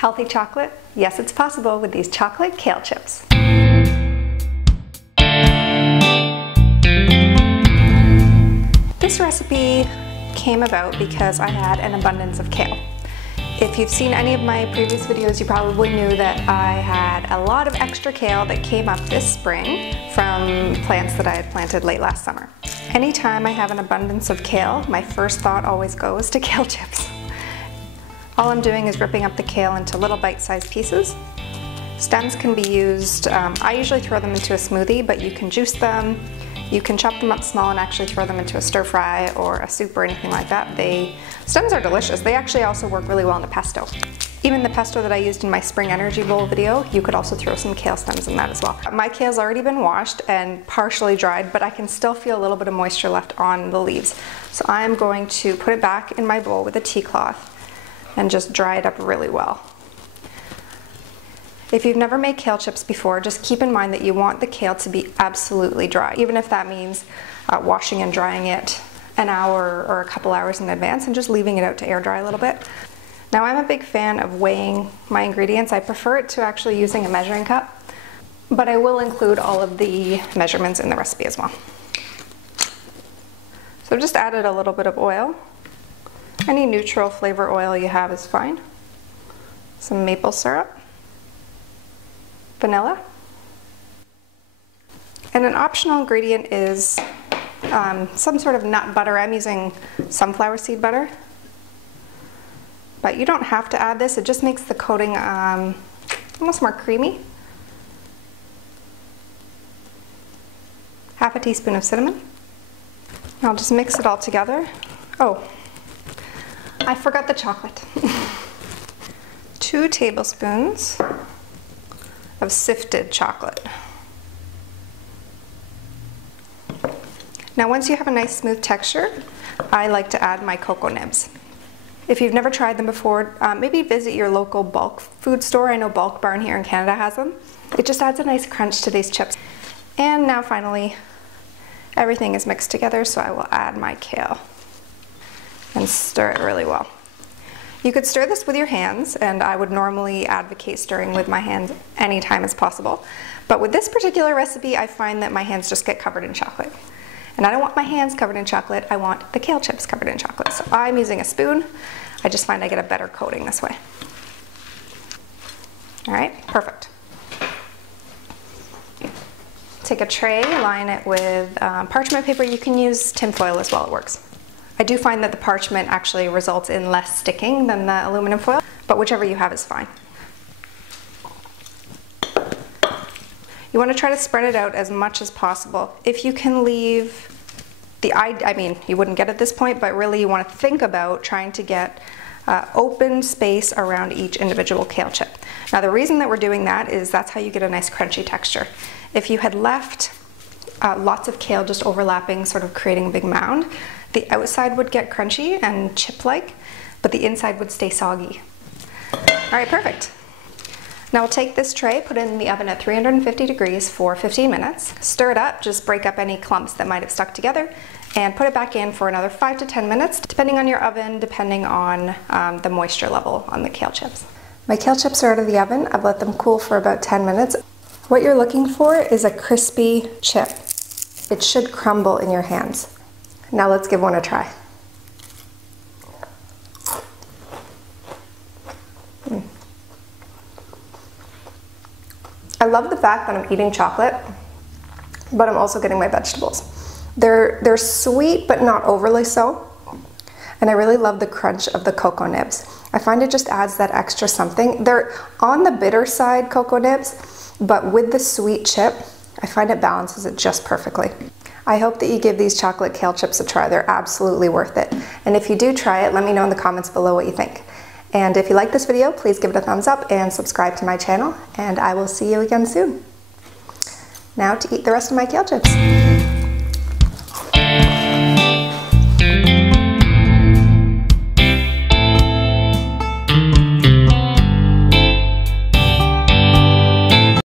Healthy chocolate? Yes, it's possible with these chocolate kale chips. This recipe came about because I had an abundance of kale. If you've seen any of my previous videos, you probably knew that I had a lot of extra kale that came up this spring from plants that I had planted late last summer. Anytime I have an abundance of kale, my first thought always goes to kale chips. All I'm doing is ripping up the kale into little bite-sized pieces. Stems can be used, I usually throw them into a smoothie, but you can juice them. You can chop them up small and actually throw them into a stir fry or a soup or anything like that. Stems are delicious. They actually also work really well in a pesto. Even the pesto that I used in my spring energy bowl video, you could also throw some kale stems in that as well. My kale's already been washed and partially dried, but I can still feel a little bit of moisture left on the leaves. So I'm going to put it back in my bowl with a tea cloth and just dry it up really well. If you've never made kale chips before, just keep in mind that you want the kale to be absolutely dry, even if that means washing and drying it an hour or a couple hours in advance and just leaving it out to air dry a little bit. Now, I'm a big fan of weighing my ingredients. I prefer it to actually using a measuring cup, but I will include all of the measurements in the recipe as well. So I've just added a little bit of oil. Any neutral flavor oil you have is fine. Some maple syrup, vanilla, and an optional ingredient is some sort of nut butter. I'm using sunflower seed butter, but you don't have to add this. It just makes the coating almost more creamy. Half a teaspoon of cinnamon. I'll just mix it all together. Oh, I forgot the chocolate. 2 tablespoons of sifted chocolate. Now, once you have a nice smooth texture, I like to add my cocoa nibs. If you've never tried them before, maybe visit your local bulk food store. I know Bulk Barn here in Canada has them. It just adds a nice crunch to these chips. And now finally, everything is mixed together, so I will add my kale and stir it really well. You could stir this with your hands, and I would normally advocate stirring with my hands anytime as possible. But with this particular recipe, I find that my hands just get covered in chocolate. And I don't want my hands covered in chocolate, I want the kale chips covered in chocolate. So I'm using a spoon. I just find I get a better coating this way. All right, perfect. Take a tray, line it with parchment paper. You can use tin foil as well, it works. I do find that the parchment actually results in less sticking than the aluminum foil, but whichever you have is fine. You want to try to spread it out as much as possible. If you can leave I mean, you wouldn't get at this point, but really you want to think about trying to get open space around each individual kale chip. Now, the reason that we're doing that is that's how you get a nice crunchy texture. If you had left lots of kale just overlapping, sort of creating a big mound, the outside would get crunchy and chip-like, but the inside would stay soggy. All right, perfect. Now we'll take this tray, put it in the oven at 350 degrees for 15 minutes. Stir it up, just break up any clumps that might have stuck together, and put it back in for another 5 to 10 minutes, depending on your oven, depending on the moisture level on the kale chips. My kale chips are out of the oven. I've let them cool for about 10 minutes. What you're looking for is a crispy chip. It should crumble in your hands. Now let's give one a try. I love the fact that I'm eating chocolate, but I'm also getting my vegetables. They're sweet, but not overly so. And I really love the crunch of the cocoa nibs. I find it just adds that extra something. They're on the bitter side, cocoa nibs, but with the sweet chip, I find it balances it just perfectly. I hope that you give these chocolate kale chips a try. They're absolutely worth it. And if you do try it, let me know in the comments below what you think. And if you like this video, please give it a thumbs up and subscribe to my channel, and I will see you again soon. Now to eat the rest of my kale chips.